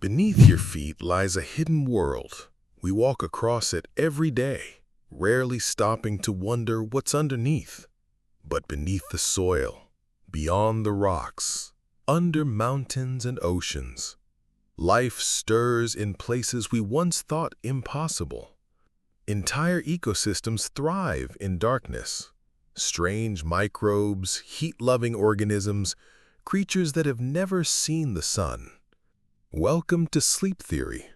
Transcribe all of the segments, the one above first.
Beneath your feet lies a hidden world. We walk across it every day, rarely stopping to wonder what's underneath. But beneath the soil, beyond the rocks, under mountains and oceans, life stirs in places we once thought impossible. Entire ecosystems thrive in darkness. Strange microbes, heat-loving organisms, creatures that have never seen the sun. Welcome to Sleep Theory.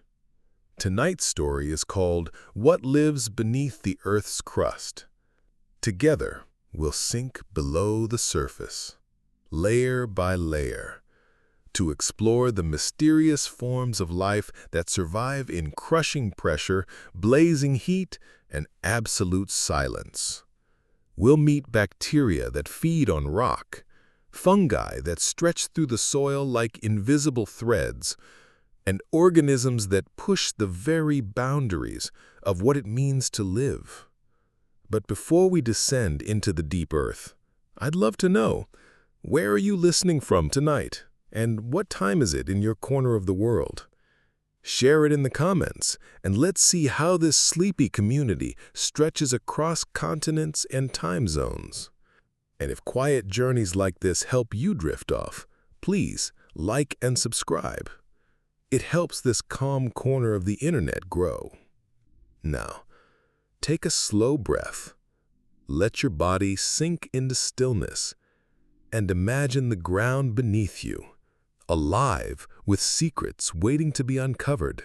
Tonight's story is called What Lives Beneath the Earth's Crust. Together, we'll sink below the surface, layer by layer, to explore the mysterious forms of life that survive in crushing pressure, blazing heat, and absolute silence. We'll meet bacteria that feed on rock, fungi that stretch through the soil like invisible threads, and organisms that push the very boundaries of what it means to live. But before we descend into the deep earth, I'd love to know, where are you listening from tonight? And what time is it in your corner of the world? Share it in the comments, and let's see how this sleepy community stretches across continents and time zones. And if quiet journeys like this help you drift off, please like and subscribe. It helps this calm corner of the internet grow. Now, take a slow breath. Let your body sink into stillness, and imagine the ground beneath you, alive with secrets waiting to be uncovered.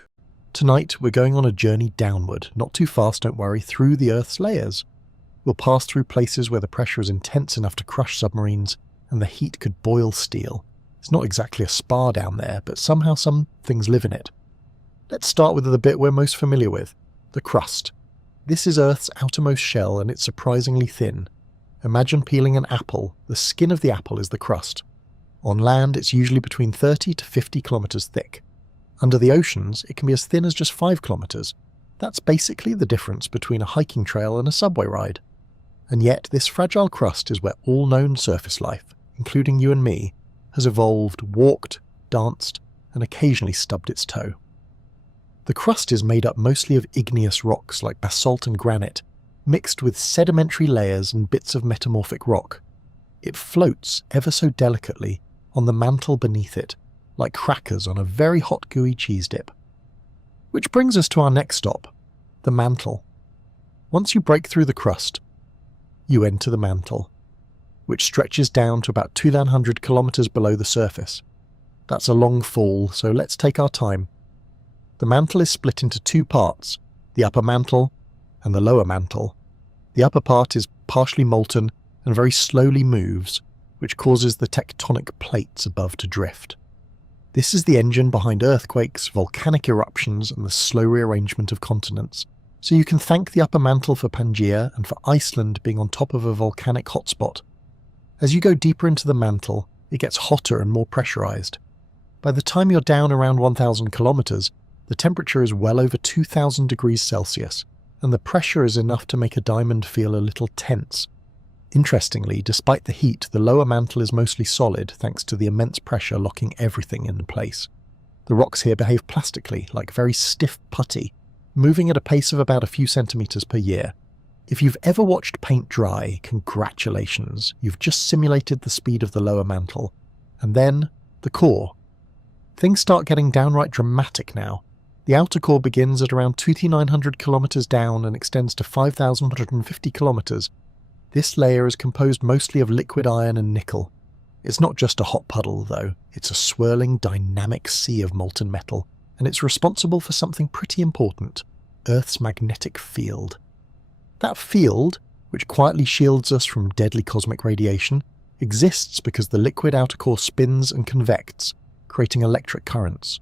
Tonight, we're going on a journey downward, not too fast, don't worry, through the Earth's layers. We'll pass through places where the pressure is intense enough to crush submarines, and the heat could boil steel. It's not exactly a spa down there, but somehow some things live in it. Let's start with the bit we're most familiar with, the crust. This is Earth's outermost shell, and it's surprisingly thin. Imagine peeling an apple. The skin of the apple is the crust. On land, it's usually between 30 to 50 kilometers thick. Under the oceans, it can be as thin as just 5 kilometers. That's basically the difference between a hiking trail and a subway ride. And yet, this fragile crust is where all known surface life, including you and me, has evolved, walked, danced, and occasionally stubbed its toe. The crust is made up mostly of igneous rocks like basalt and granite, mixed with sedimentary layers and bits of metamorphic rock. It floats ever so delicately on the mantle beneath it, like crackers on a very hot gooey cheese dip. Which brings us to our next stop, the mantle. Once you break through the crust, you enter the mantle, which stretches down to about 2,900 kilometers below the surface. That's a long fall, so let's take our time. The mantle is split into two parts, the upper mantle and the lower mantle. The upper part is partially molten and very slowly moves, which causes the tectonic plates above to drift. This is the engine behind earthquakes, volcanic eruptions, and the slow rearrangement of continents. So you can thank the upper mantle for Pangaea and for Iceland being on top of a volcanic hotspot. As you go deeper into the mantle, it gets hotter and more pressurized. By the time you're down around 1,000 kilometers, the temperature is well over 2,000 degrees Celsius, and the pressure is enough to make a diamond feel a little tense. Interestingly, despite the heat, the lower mantle is mostly solid thanks to the immense pressure locking everything in place. The rocks here behave plastically, like very stiff putty, moving at a pace of about a few centimeters per year. If you've ever watched paint dry, congratulations, you've just simulated the speed of the lower mantle. And then, the core. Things start getting downright dramatic now. The outer core begins at around 2,900 kilometers down and extends to 5,150 kilometers. This layer is composed mostly of liquid iron and nickel. It's not just a hot puddle, though. It's a swirling, dynamic sea of molten metal, and it's responsible for something pretty important, Earth's magnetic field. That field, which quietly shields us from deadly cosmic radiation, exists because the liquid outer core spins and convects, creating electric currents.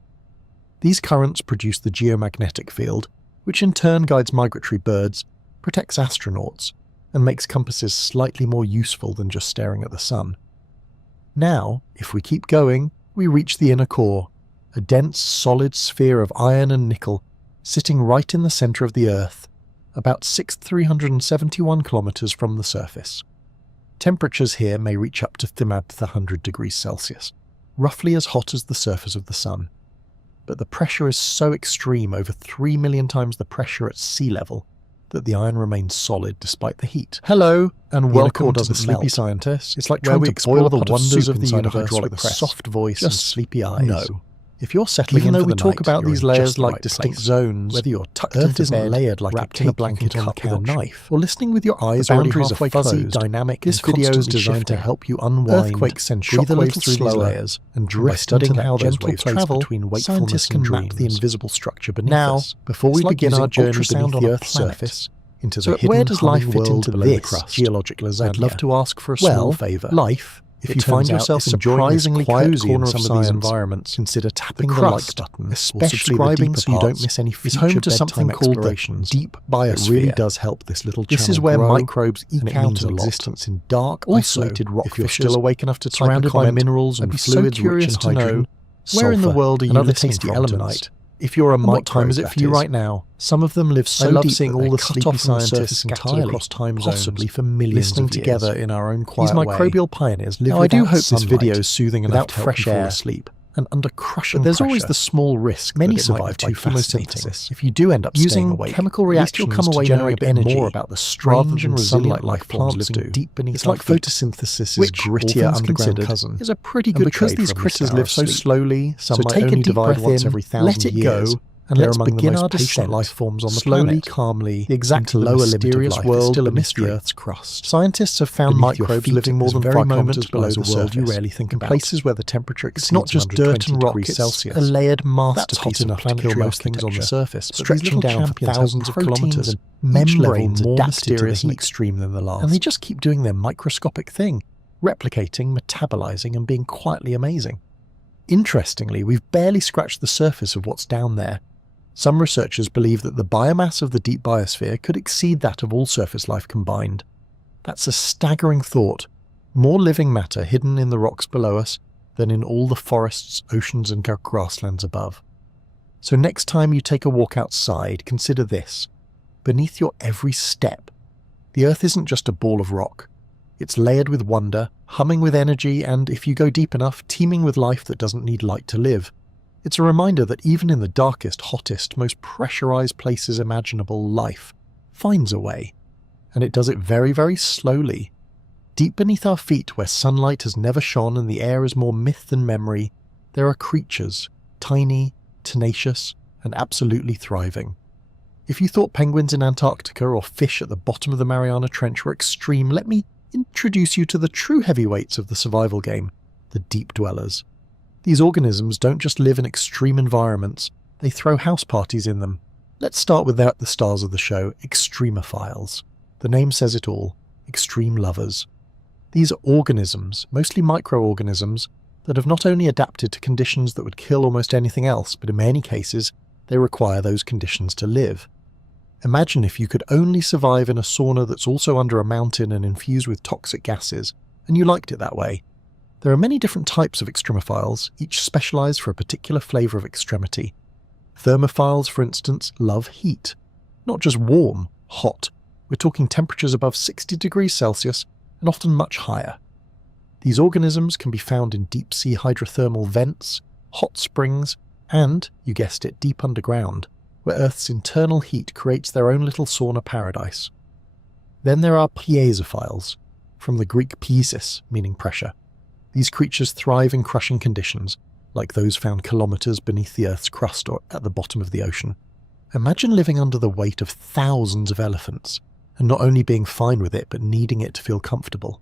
These currents produce the geomagnetic field, which in turn guides migratory birds, protects astronauts, and makes compasses slightly more useful than just staring at the sun. Now, if we keep going, we reach the inner core, a dense, solid sphere of iron and nickel sitting right in the center of the Earth, about 6,371 kilometers from the surface. Temperatures here may reach up to 100 degrees Celsius, roughly as hot as the surface of the sun. but the pressure is so extreme, over 3 million times the pressure at sea level, that the iron remains solid despite the heat. Hello, and welcome to the Sleepy Scientist. It's like trying to boil the wonders of the universe with a soft voice and sleepy eyes. No. If you're settling in for the night, even though we talk about these layers like distinct zones, whether you're tucked into bed, layered like wrapped in a blanket on with a knife, or listening with your eyes already halfway closed, dynamic, this video is designed to help you unwind, earthquakes send shockwaves through these layers, and drift into how those waves travel between wakefulness and dreams. Scientists can map the invisible structure beneath us. Before we begin our journey beneath the Earth's surface, into the hidden, where does life fit into this geological lasagna? I'd love to ask for a small favour. Life, if you find yourself enjoying this quiet corner of some of these environments, consider tapping the like button, especially subscribing so you don't miss any future home to something called the deep biosphere. It really does help this little channel. This is where microbes eke out an existence in dark, isolated rock fissures. If you're still awake enough to surrounded by minerals and fluids rich in hydrogen, where in the world are you listening from tonight? If you're a microbe, what time is it for you right now? Some of them live so deep seeing all the sleepy scientists entirely across time zones, possibly for millions listening of years. Together in our own quiet way. These microbial pioneers live without sunlight. I do hope this video is soothing enough to help fresh air, fall asleep. And under crushing pressure. There's always the small risk many survive by chemosynthesis. If you do end up using awake, chemical reactions you'll come away knowing a bit more about the strange and resilient life plants do. Deep beneath it's like photosynthesis, which grittier underground cousin is a pretty good because these critters live so slowly, some might only divide once every 1,000 years. And let's begin our descent life forms on the slowly, calmly, the exact lower mysterious world still amidst the Earth's crust. Scientists have found microbes living more than 5 kilometers below the world you rarely think about. Places where the temperature exceeds not just dirt and rock, it's a layered masterpiece of planetary most things on the surface, but stretching down for thousands of kilometers and membranes more mysterious and extreme than the last. And they just keep doing their microscopic thing, replicating, metabolizing, and being quietly amazing. Interestingly, we've barely scratched the surface of what's down there. Some researchers believe that the biomass of the deep biosphere could exceed that of all surface life combined. That's a staggering thought. More living matter hidden in the rocks below us than in all the forests, oceans and grasslands above. So next time you take a walk outside, consider this. Beneath your every step, the Earth isn't just a ball of rock. It's layered with wonder, humming with energy, and, if you go deep enough, teeming with life that doesn't need light to live. It's a reminder that even in the darkest, hottest, most pressurized places imaginable, life finds a way. And it does it very, very slowly. Deep beneath our feet, where sunlight has never shone and the air is more myth than memory, there are creatures, tiny, tenacious, and absolutely thriving. If you thought penguins in Antarctica or fish at the bottom of the Mariana Trench were extreme, let me introduce you to the true heavyweights of the survival game, the deep dwellers. These organisms don't just live in extreme environments, they throw house parties in them. Let's start with the stars of the show, extremophiles. The name says it all, extreme lovers. These are organisms, mostly microorganisms, that have not only adapted to conditions that would kill almost anything else, but in many cases, they require those conditions to live. Imagine if you could only survive in a sauna that's also under a mountain and infused with toxic gases, and you liked it that way. There are many different types of extremophiles, each specialized for a particular flavor of extremity. Thermophiles, for instance, love heat. Not just warm, hot. We're talking temperatures above 60 degrees Celsius and often much higher. These organisms can be found in deep-sea hydrothermal vents, hot springs, and, you guessed it, deep underground, where Earth's internal heat creates their own little sauna paradise. Then there are piezophiles, from the Greek piesis, meaning pressure. These creatures thrive in crushing conditions, like those found kilometers beneath the Earth's crust or at the bottom of the ocean. Imagine living under the weight of thousands of elephants, and not only being fine with it, but needing it to feel comfortable.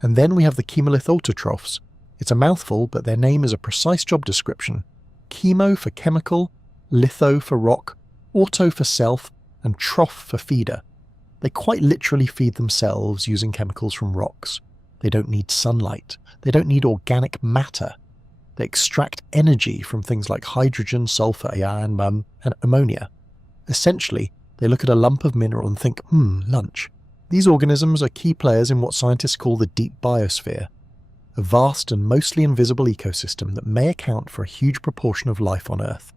And then we have the chemolith autotrophs. It's a mouthful, but their name is a precise job description. Chemo for chemical, litho for rock, auto for self, and troph for feeder. They quite literally feed themselves using chemicals from rocks. They don't need sunlight. They don't need organic matter. They extract energy from things like hydrogen, sulfur, and ammonia. Essentially, they look at a lump of mineral and think, lunch. These organisms are key players in what scientists call the deep biosphere, a vast and mostly invisible ecosystem that may account for a huge proportion of life on Earth.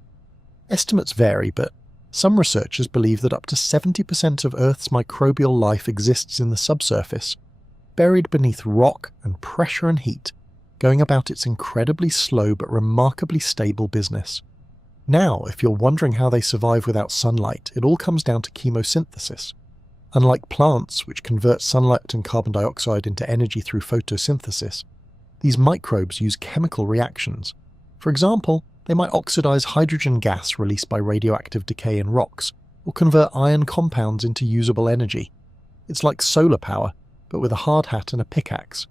Estimates vary, but some researchers believe that up to 70% of Earth's microbial life exists in the subsurface, buried beneath rock and pressure and heat, going about its incredibly slow but remarkably stable business. Now, if you're wondering how they survive without sunlight, it all comes down to chemosynthesis. Unlike plants, which convert sunlight and carbon dioxide into energy through photosynthesis, these microbes use chemical reactions. For example, they might oxidize hydrogen gas released by radioactive decay in rocks, or convert iron compounds into usable energy. It's like solar power, but with a hard hat and a pickaxe.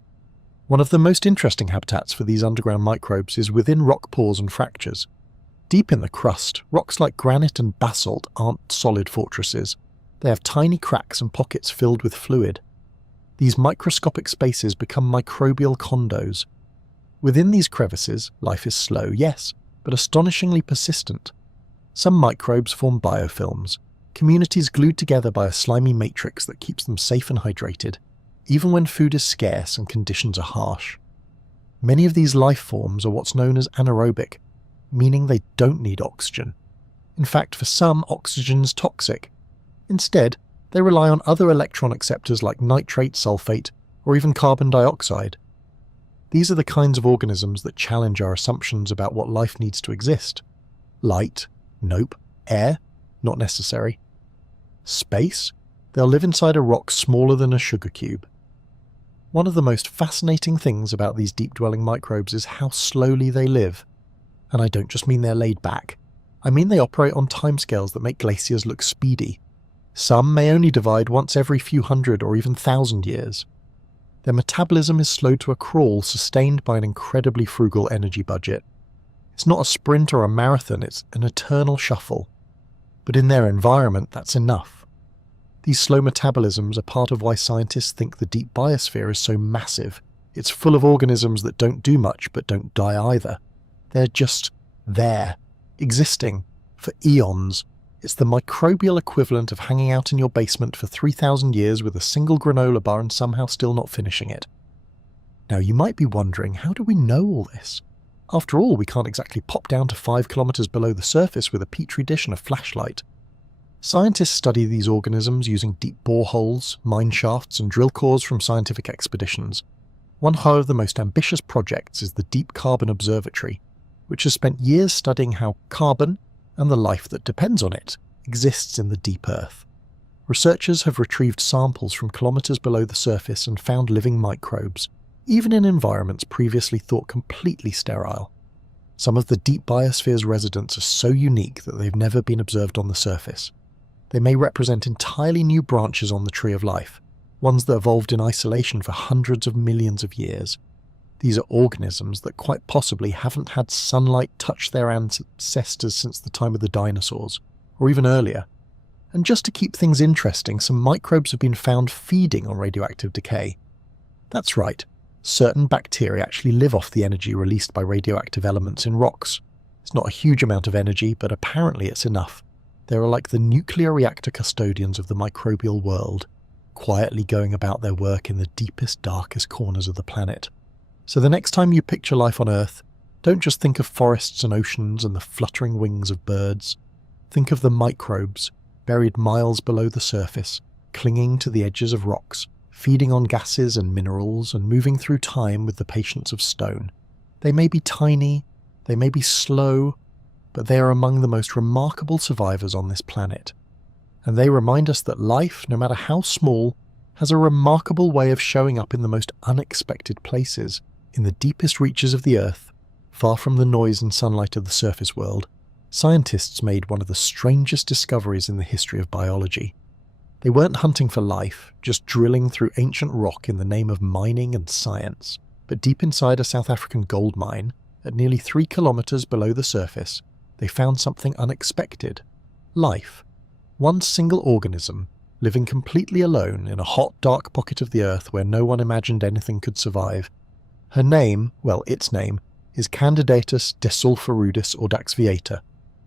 One of the most interesting habitats for these underground microbes is within rock pores and fractures. Deep in the crust, rocks like granite and basalt aren't solid fortresses. They have tiny cracks and pockets filled with fluid. These microscopic spaces become microbial condos. Within these crevices, life is slow, yes, but astonishingly persistent. Some microbes form biofilms, communities glued together by a slimy matrix that keeps them safe and hydrated, even when food is scarce and conditions are harsh. Many of these life forms are what's known as anaerobic, meaning they don't need oxygen. In fact, for some, oxygen's toxic. Instead, they rely on other electron acceptors like nitrate, sulfate, or even carbon dioxide. These are the kinds of organisms that challenge our assumptions about what life needs to exist. Light? Nope. Air? Not necessary. Space? They'll live inside a rock smaller than a sugar cube. One of the most fascinating things about these deep-dwelling microbes is how slowly they live. And I don't just mean they're laid back. I mean they operate on timescales that make glaciers look speedy. Some may only divide once every few hundred or even 1,000 years. Their metabolism is slowed to a crawl, sustained by an incredibly frugal energy budget. It's not a sprint or a marathon, it's an eternal shuffle. But in their environment, that's enough. These slow metabolisms are part of why scientists think the deep biosphere is so massive. It's full of organisms that don't do much but don't die either. They're just there, existing, for eons. It's the microbial equivalent of hanging out in your basement for 3,000 years with a single granola bar and somehow still not finishing it. Now you might be wondering, how do we know all this? After all, we can't exactly pop down to 5 kilometers below the surface with a petri dish and a flashlight. Scientists study these organisms using deep boreholes, mine shafts, and drill cores from scientific expeditions. One of the most ambitious projects is the Deep Carbon Observatory, which has spent years studying how carbon, and the life that depends on it, exists in the deep earth. Researchers have retrieved samples from kilometers below the surface and found living microbes, even in environments previously thought completely sterile. Some of the deep biosphere's residents are so unique that they've never been observed on the surface. They may represent entirely new branches on the tree of life, ones that evolved in isolation for hundreds of millions of years. These are organisms that quite possibly haven't had sunlight touch their ancestors since the time of the dinosaurs, or even earlier. And just to keep things interesting, some microbes have been found feeding on radioactive decay. That's right, certain bacteria actually live off the energy released by radioactive elements in rocks. It's not a huge amount of energy, but apparently it's enough. They are like the nuclear reactor custodians of the microbial world, quietly going about their work in the deepest, darkest corners of the planet. So the next time you picture life on Earth, don't just think of forests and oceans and the fluttering wings of birds. Think of the microbes, buried miles below the surface, clinging to the edges of rocks, feeding on gases and minerals and moving through time with the patience of stone. They may be tiny, they may be slow, but they are among the most remarkable survivors on this planet. And they remind us that life, no matter how small, has a remarkable way of showing up in the most unexpected places, in the deepest reaches of the Earth, far from the noise and sunlight of the surface world. Scientists made one of the strangest discoveries in the history of biology. They weren't hunting for life, just drilling through ancient rock in the name of mining and science. But deep inside a South African gold mine, at nearly 3 kilometers below the surface, they found something unexpected. Life. One single organism, living completely alone in a hot, dark pocket of the Earth where no one imagined anything could survive. Her name, well, its name, is Candidatus desulphurudis audaxviata.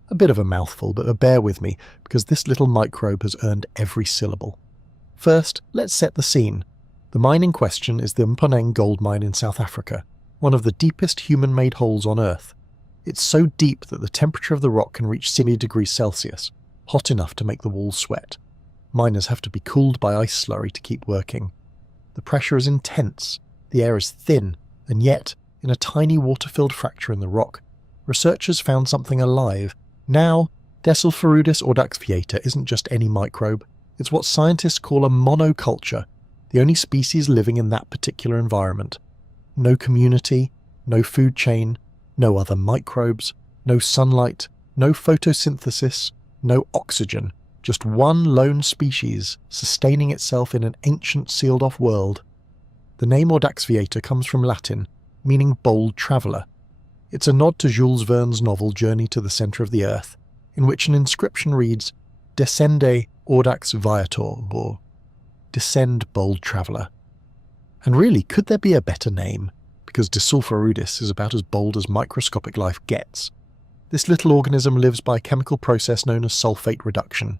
A bit of a mouthful, but bear with me, because this little microbe has earned every syllable. First, let's set the scene. The mine in question is the Mponeng gold mine in South Africa, one of the deepest human-made holes on Earth. It's so deep that the temperature of the rock can reach 60 degrees Celsius, hot enough to make the walls sweat. Miners have to be cooled by ice slurry to keep working. The pressure is intense, the air is thin, and yet, in a tiny water-filled fracture in the rock, researchers found something alive, Now, Desulforudis audaxviator isn't just any microbe, it's what scientists call a monoculture, the only species living in that particular environment. No community, no food chain, no other microbes, no sunlight, no photosynthesis, no oxygen, just one lone species sustaining itself in an ancient sealed-off world. The name audaxviator comes from Latin, meaning bold traveller. It's a nod to Jules Verne's novel Journey to the Centre of the Earth, in which an inscription reads, Descende audax viator, or Descend bold traveller. And really, could there be a better name? Because Desulforudis is about as bold as microscopic life gets. This little organism lives by a chemical process known as sulfate reduction.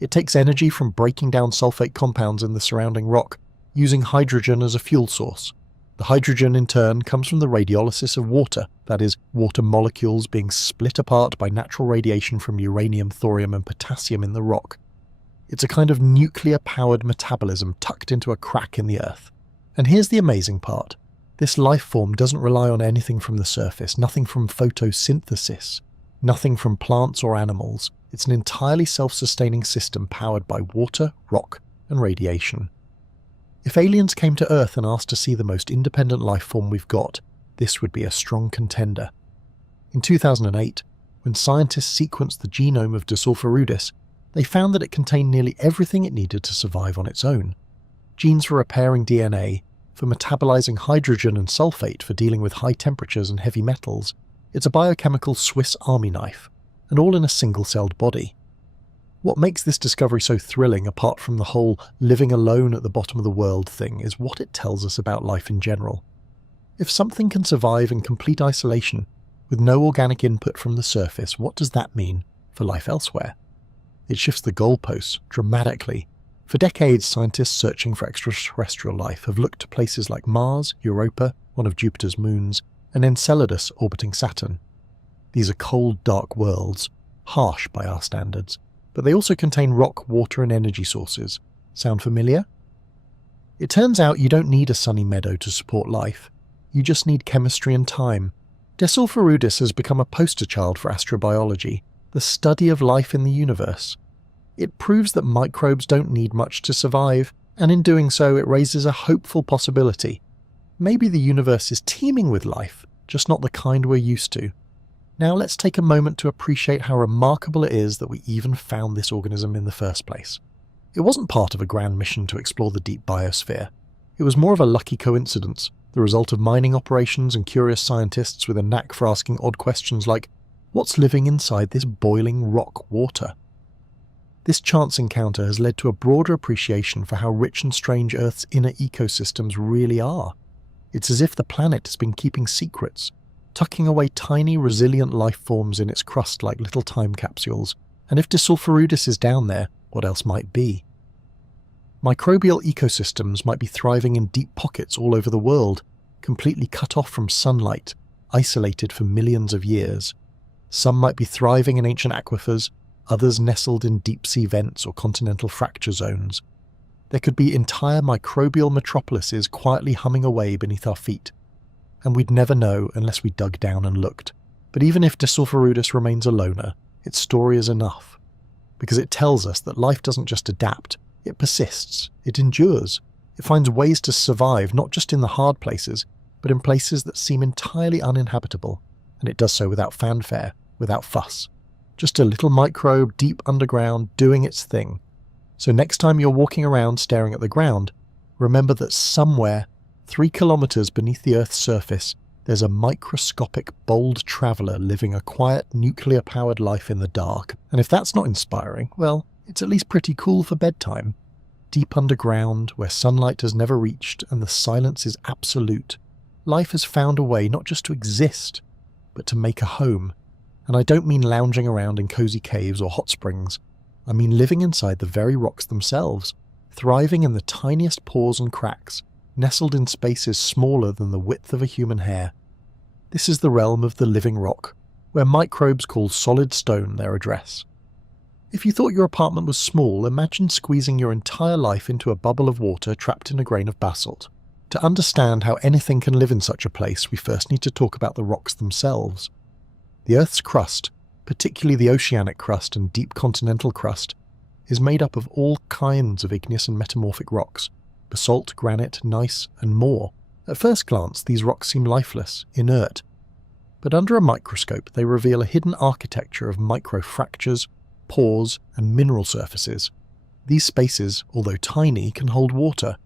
It takes energy from breaking down sulfate compounds in the surrounding rock, using hydrogen as a fuel source. The hydrogen, in turn, comes from the radiolysis of water, that is, water molecules being split apart by natural radiation from uranium, thorium, and potassium in the rock. It's a kind of nuclear-powered metabolism tucked into a crack in the earth. And here's the amazing part. This life form doesn't rely on anything from the surface, nothing from photosynthesis, nothing from plants or animals. It's an entirely self-sustaining system powered by water, rock, and radiation. If aliens came to Earth and asked to see the most independent life form we've got, this would be a strong contender. In 2008, when scientists sequenced the genome of Desulforudis, they found that it contained nearly everything it needed to survive on its own. Genes for repairing DNA, for metabolizing hydrogen and sulfate for dealing with high temperatures and heavy metals. It's a biochemical Swiss army knife, and all in a single-celled body. What makes this discovery so thrilling, apart from the whole living alone at the bottom of the world thing, is what it tells us about life in general. If something can survive in complete isolation, with no organic input from the surface, what does that mean for life elsewhere? It shifts the goalposts dramatically. For decades, scientists searching for extraterrestrial life have looked to places like Mars, Europa, one of Jupiter's moons, and Enceladus orbiting Saturn. These are cold, dark worlds, harsh by our standards, but they also contain rock, water, and energy sources. Sound familiar? It turns out you don't need a sunny meadow to support life. You just need chemistry and time. Desulforudis has become a poster child for astrobiology, the study of life in the universe. It proves that microbes don't need much to survive, and in doing so it raises a hopeful possibility. Maybe the universe is teeming with life, just not the kind we're used to. Now let's take a moment to appreciate how remarkable it is that we even found this organism in the first place. It wasn't part of a grand mission to explore the deep biosphere. It was more of a lucky coincidence, the result of mining operations and curious scientists with a knack for asking odd questions like, what's living inside this boiling rock water? This chance encounter has led to a broader appreciation for how rich and strange Earth's inner ecosystems really are. It's as if the planet has been keeping secrets, tucking away tiny, resilient life forms in its crust like little time capsules, and if Desulforudis is down there, what else might be? Microbial ecosystems might be thriving in deep pockets all over the world, completely cut off from sunlight, isolated for millions of years. Some might be thriving in ancient aquifers, others nestled in deep-sea vents or continental fracture zones. There could be entire microbial metropolises quietly humming away beneath our feet, and we'd never know unless we dug down and looked. But even if Desulforudis remains a loner, its story is enough, because it tells us that life doesn't just adapt, it persists, it endures, it finds ways to survive not just in the hard places, but in places that seem entirely uninhabitable, and it does so without fanfare, without fuss. Just a little microbe deep underground doing its thing. So next time you're walking around staring at the ground, remember that somewhere, 3 kilometers beneath the Earth's surface, there's a microscopic, bold traveller living a quiet, nuclear-powered life in the dark. And if that's not inspiring, well, it's at least pretty cool for bedtime. Deep underground, where sunlight has never reached and the silence is absolute, life has found a way not just to exist, but to make a home. And I don't mean lounging around in cozy caves or hot springs. I mean living inside the very rocks themselves, thriving in the tiniest pores and cracks, nestled in spaces smaller than the width of a human hair. This is the realm of the living rock, where microbes call solid stone their address. If you thought your apartment was small, imagine squeezing your entire life into a bubble of water trapped in a grain of basalt. To understand how anything can live in such a place, we first need to talk about the rocks themselves. The Earth's crust, particularly the oceanic crust and deep continental crust, is made up of all kinds of igneous and metamorphic rocks: basalt, granite, gneiss, and more. At first glance, these rocks seem lifeless, inert, but under a microscope they reveal a hidden architecture of microfractures, pores, and mineral surfaces. These spaces, although tiny, can hold water,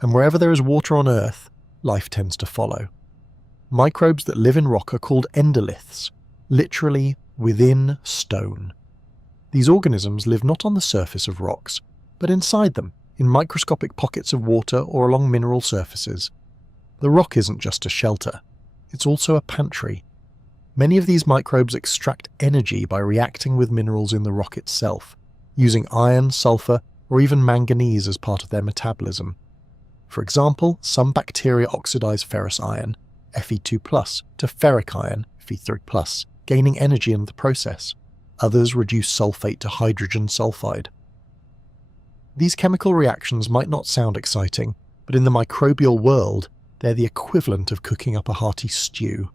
and wherever there is water on Earth, life tends to follow. Microbes that live in rock are called endoliths, literally within stone. These organisms live not on the surface of rocks, but inside them, in microscopic pockets of water or along mineral surfaces. The rock isn't just a shelter, it's also a pantry. Many of these microbes extract energy by reacting with minerals in the rock itself, using iron, sulfur, or even manganese as part of their metabolism. For example, some bacteria oxidize ferrous iron, Fe2+, to ferric iron, Fe3+, gaining energy in the process. Others reduce sulfate to hydrogen sulfide. These chemical reactions might not sound exciting, but in the microbial world, they're the equivalent of cooking up a hearty stew.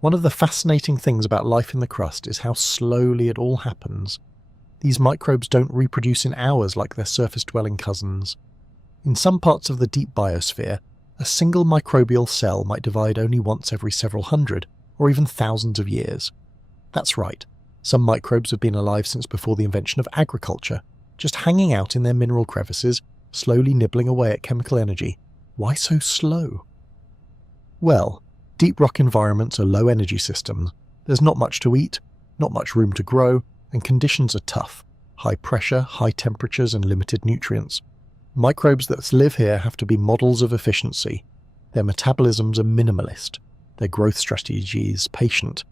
One of the fascinating things about life in the crust is how slowly it all happens. These microbes don't reproduce in hours like their surface-dwelling cousins. In some parts of the deep biosphere, a single microbial cell might divide only once every several hundred, or even thousands of years. That's right, some microbes have been alive since before the invention of agriculture, just hanging out in their mineral crevices, slowly nibbling away at chemical energy. Why so slow? Well, deep rock environments are low-energy systems. There's not much to eat, not much room to grow, and conditions are tough. High pressure, high temperatures, and limited nutrients. Microbes that live here have to be models of efficiency. Their metabolisms are minimalist. Their growth strategies patient.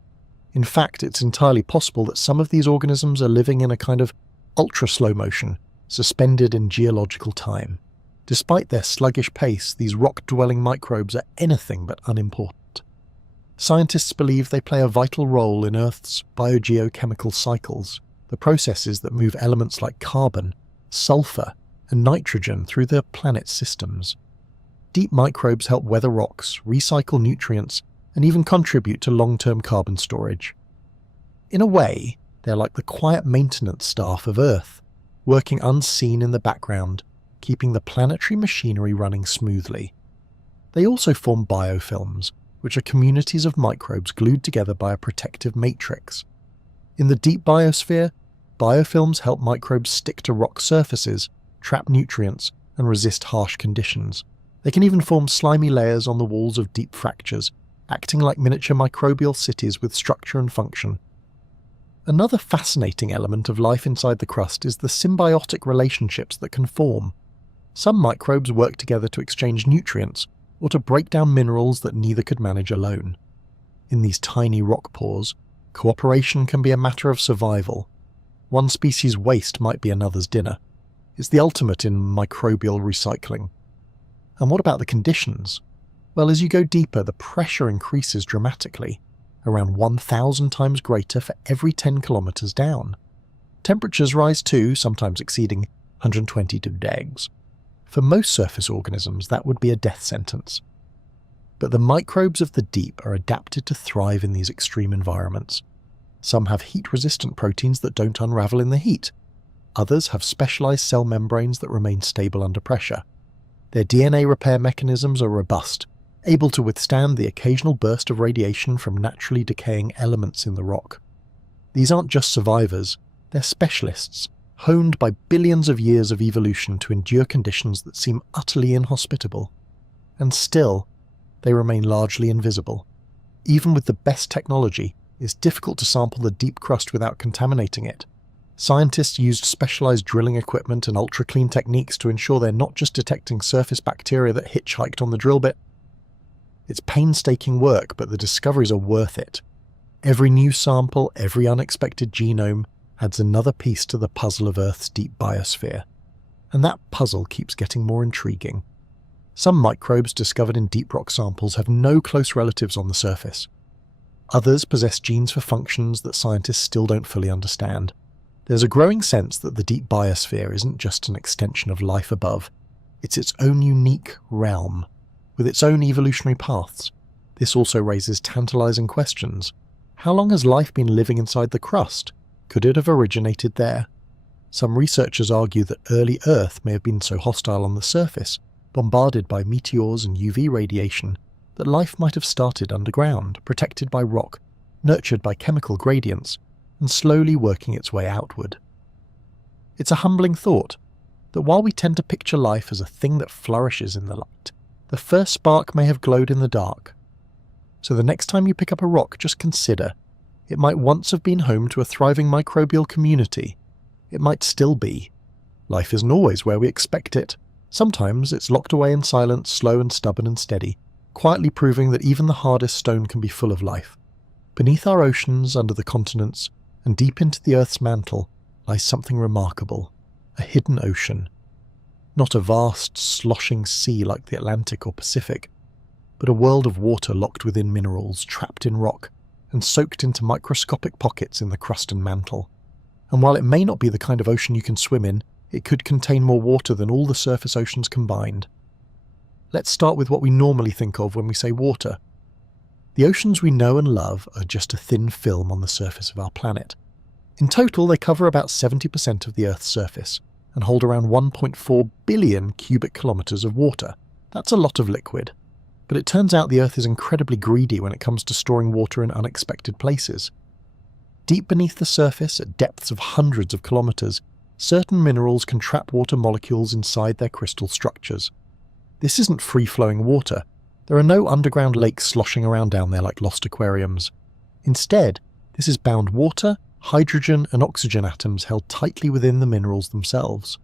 In fact, it's entirely possible that some of these organisms are living in a kind of ultra-slow motion, suspended in geological time. Despite their sluggish pace, these rock-dwelling microbes are anything but unimportant. Scientists believe they play a vital role in Earth's biogeochemical cycles, the processes that move elements like carbon, sulfur, and nitrogen through the planet's systems. Deep microbes help weather rocks, recycle nutrients, and even contribute to long-term carbon storage. In a way, they're like the quiet maintenance staff of Earth, working unseen in the background, keeping the planetary machinery running smoothly. They also form biofilms, which are communities of microbes glued together by a protective matrix. In the deep biosphere, biofilms help microbes stick to rock surfaces, trap nutrients, and resist harsh conditions. They can even form slimy layers on the walls of deep fractures, acting like miniature microbial cities with structure and function. Another fascinating element of life inside the crust is the symbiotic relationships that can form. Some microbes work together to exchange nutrients, or to break down minerals that neither could manage alone. In these tiny rock pores, cooperation can be a matter of survival. One species' waste might be another's dinner. It's the ultimate in microbial recycling. And what about the conditions? Well, as you go deeper, the pressure increases dramatically, around 1,000 times greater for every 10 kilometers down. Temperatures rise too, sometimes exceeding 120 degrees. For most surface organisms, that would be a death sentence. But the microbes of the deep are adapted to thrive in these extreme environments. Some have heat-resistant proteins that don't unravel in the heat. Others have specialized cell membranes that remain stable under pressure. Their DNA repair mechanisms are robust, able to withstand the occasional burst of radiation from naturally decaying elements in the rock. These aren't just survivors, they're specialists, honed by billions of years of evolution to endure conditions that seem utterly inhospitable. And still, they remain largely invisible. Even with the best technology, it's difficult to sample the deep crust without contaminating it. Scientists used specialized drilling equipment and ultra-clean techniques to ensure they're not just detecting surface bacteria that hitchhiked on the drill bit. It's painstaking work, but the discoveries are worth it. Every new sample, every unexpected genome, adds another piece to the puzzle of Earth's deep biosphere. And that puzzle keeps getting more intriguing. Some microbes discovered in deep rock samples have no close relatives on the surface. Others possess genes for functions that scientists still don't fully understand. There's a growing sense that the deep biosphere isn't just an extension of life above. It's its own unique realm, with its own evolutionary paths. This also raises tantalizing questions. How long has life been living inside the crust? Could it have originated there? Some researchers argue that early Earth may have been so hostile on the surface, bombarded by meteors and UV radiation, that life might have started underground, protected by rock, nurtured by chemical gradients, and slowly working its way outward. It's a humbling thought that while we tend to picture life as a thing that flourishes in the light, the first spark may have glowed in the dark. So the next time you pick up a rock, just consider, it might once have been home to a thriving microbial community. It might still be. Life isn't always where we expect it. Sometimes it's locked away in silence, slow and stubborn and steady, quietly proving that even the hardest stone can be full of life. Beneath our oceans, under the continents, and deep into the Earth's mantle, lies something remarkable, a hidden ocean. Not a vast, sloshing sea like the Atlantic or Pacific, but a world of water locked within minerals, trapped in rock, and soaked into microscopic pockets in the crust and mantle. And while it may not be the kind of ocean you can swim in, it could contain more water than all the surface oceans combined. Let's start with what we normally think of when we say water. The oceans we know and love are just a thin film on the surface of our planet. In total, they cover about 70% of the Earth's surface and hold around 1.4 billion cubic kilometers of water. That's a lot of liquid. But it turns out the Earth is incredibly greedy when it comes to storing water in unexpected places. Deep beneath the surface, at depths of hundreds of kilometers, certain minerals can trap water molecules inside their crystal structures. This isn't free-flowing water. There are no underground lakes sloshing around down there like lost aquariums. Instead, this is bound water, hydrogen and oxygen atoms held tightly within the minerals themselves.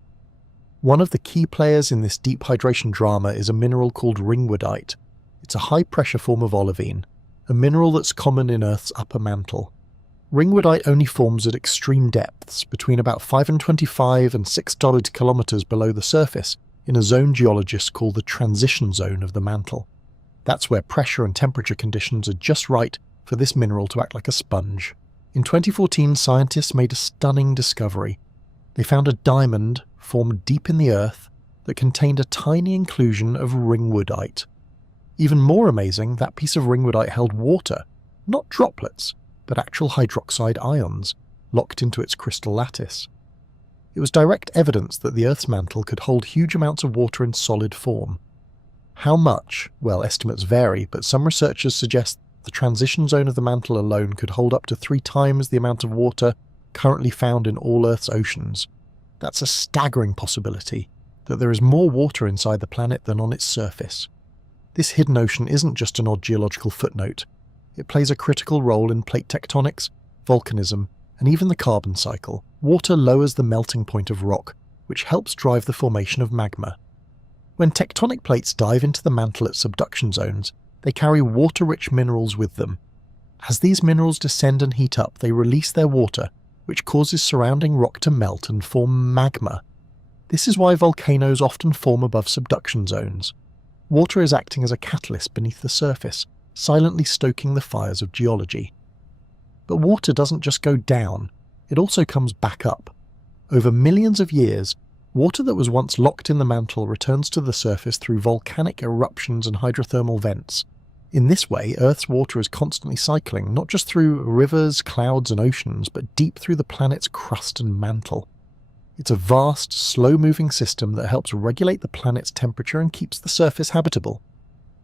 One of the key players in this deep hydration drama is a mineral called ringwoodite. It's a high-pressure form of olivine, a mineral that's common in Earth's upper mantle. Ringwoodite only forms at extreme depths, between about 525 and 600 kilometers below the surface, in a zone geologists call the transition zone of the mantle. That's where pressure and temperature conditions are just right for this mineral to act like a sponge. In 2014, scientists made a stunning discovery. They found a diamond formed deep in the Earth that contained a tiny inclusion of ringwoodite. Even more amazing, that piece of ringwoodite held water, not droplets, but actual hydroxide ions, locked into its crystal lattice. It was direct evidence that the Earth's mantle could hold huge amounts of water in solid form. How much? Well, estimates vary, but some researchers suggest the transition zone of the mantle alone could hold up to 3 times the amount of water currently found in all Earth's oceans. That's a staggering possibility, that there is more water inside the planet than on its surface. This hidden ocean isn't just an odd geological footnote. It plays a critical role in plate tectonics, volcanism, and even the carbon cycle. Water lowers the melting point of rock, which helps drive the formation of magma. When tectonic plates dive into the mantle at subduction zones, they carry water-rich minerals with them. As these minerals descend and heat up, they release their water, which causes surrounding rock to melt and form magma. This is why volcanoes often form above subduction zones. Water is acting as a catalyst beneath the surface, silently stoking the fires of geology. But water doesn't just go down, it also comes back up. Over millions of years, water that was once locked in the mantle returns to the surface through volcanic eruptions and hydrothermal vents. In this way, Earth's water is constantly cycling, not just through rivers, clouds and oceans, but deep through the planet's crust and mantle. It's a vast, slow-moving system that helps regulate the planet's temperature and keeps the surface habitable.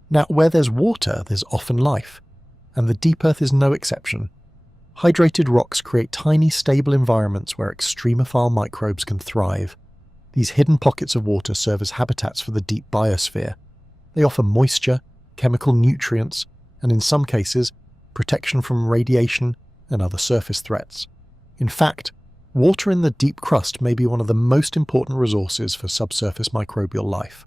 Now, where there's water, there's often life, and the deep Earth is no exception. Hydrated rocks create tiny, stable environments where extremophile microbes can thrive. These hidden pockets of water serve as habitats for the deep biosphere. They offer moisture, chemical nutrients, and in some cases, protection from radiation and other surface threats. In fact, water in the deep crust may be one of the most important resources for subsurface microbial life.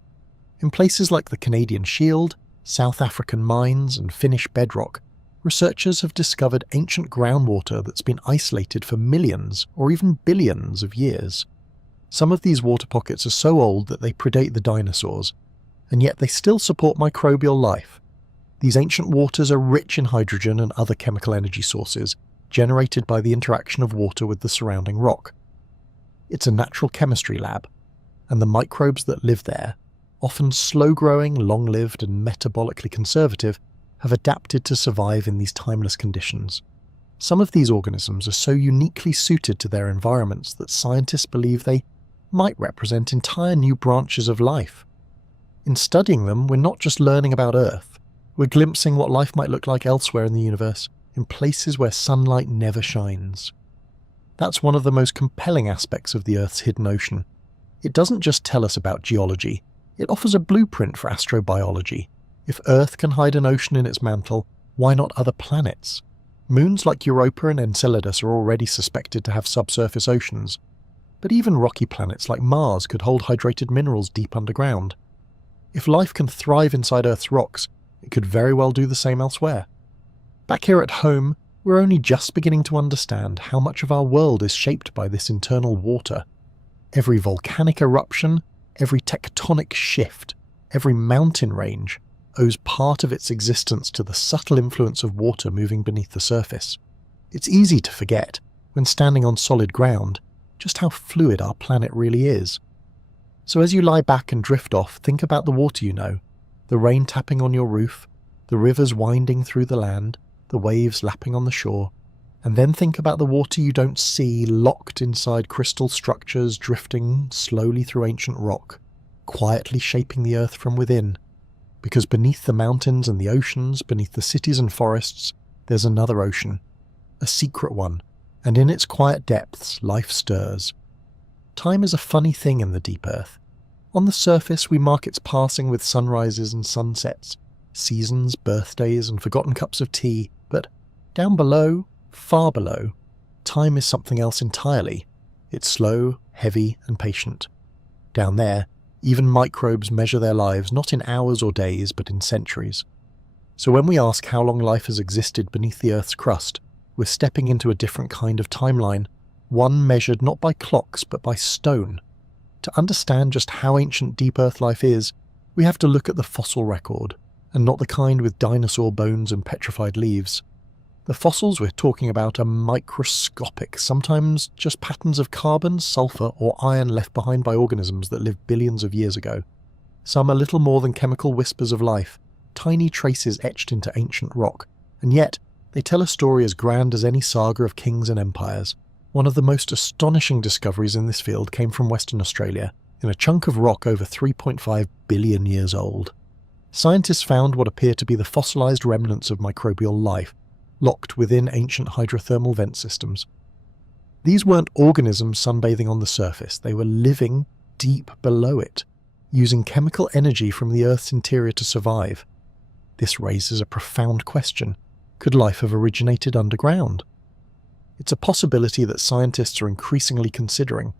In places like the Canadian Shield, South African mines, and Finnish bedrock, researchers have discovered ancient groundwater that's been isolated for millions or even billions of years. Some of these water pockets are so old that they predate the dinosaurs, and yet they still support microbial life. These ancient waters are rich in hydrogen and other chemical energy sources, generated by the interaction of water with the surrounding rock. It's a natural chemistry lab, and the microbes that live there, often slow-growing, long-lived and metabolically conservative, have adapted to survive in these timeless conditions. Some of these organisms are so uniquely suited to their environments that scientists believe they might represent entire new branches of life. In studying them, we're not just learning about Earth, we're glimpsing what life might look like elsewhere in the universe, in places where sunlight never shines. That's one of the most compelling aspects of the Earth's hidden ocean. It doesn't just tell us about geology, it offers a blueprint for astrobiology. If Earth can hide an ocean in its mantle, why not other planets? Moons like Europa and Enceladus are already suspected to have subsurface oceans, but even rocky planets like Mars could hold hydrated minerals deep underground. If life can thrive inside Earth's rocks, it could very well do the same elsewhere. Back here at home, we're only just beginning to understand how much of our world is shaped by this internal water. Every volcanic eruption, every tectonic shift, every mountain range owes part of its existence to the subtle influence of water moving beneath the surface. It's easy to forget, when standing on solid ground, just how fluid our planet really is. So as you lie back and drift off, think about the water you know, the rain tapping on your roof, the rivers winding through the land, the waves lapping on the shore, and then think about the water you don't see locked inside crystal structures drifting slowly through ancient rock, quietly shaping the earth from within. Because beneath the mountains and the oceans, beneath the cities and forests, there's another ocean, a secret one, and in its quiet depths life stirs. Time is a funny thing in the deep earth. On the surface we mark its passing with sunrises and sunsets, seasons, birthdays and forgotten cups of tea, but down below, far below, time is something else entirely. It's slow, heavy and patient. Down there, even microbes measure their lives not in hours or days, but in centuries. So when we ask how long life has existed beneath the Earth's crust, we're stepping into a different kind of timeline, one measured not by clocks but by stone. To understand just how ancient deep Earth life is, we have to look at the fossil record, and not the kind with dinosaur bones and petrified leaves. The fossils we're talking about are microscopic, sometimes just patterns of carbon, sulfur or iron left behind by organisms that lived billions of years ago. Some are little more than chemical whispers of life, tiny traces etched into ancient rock, and yet they tell a story as grand as any saga of kings and empires. One of the most astonishing discoveries in this field came from Western Australia, in a chunk of rock over 3.5 billion years old. Scientists found what appear to be the fossilized remnants of microbial life, locked within ancient hydrothermal vent systems. These weren't organisms sunbathing on the surface, they were living deep below it, using chemical energy from the Earth's interior to survive. This raises a profound question. Could life have originated underground? It's a possibility that scientists are increasingly considering.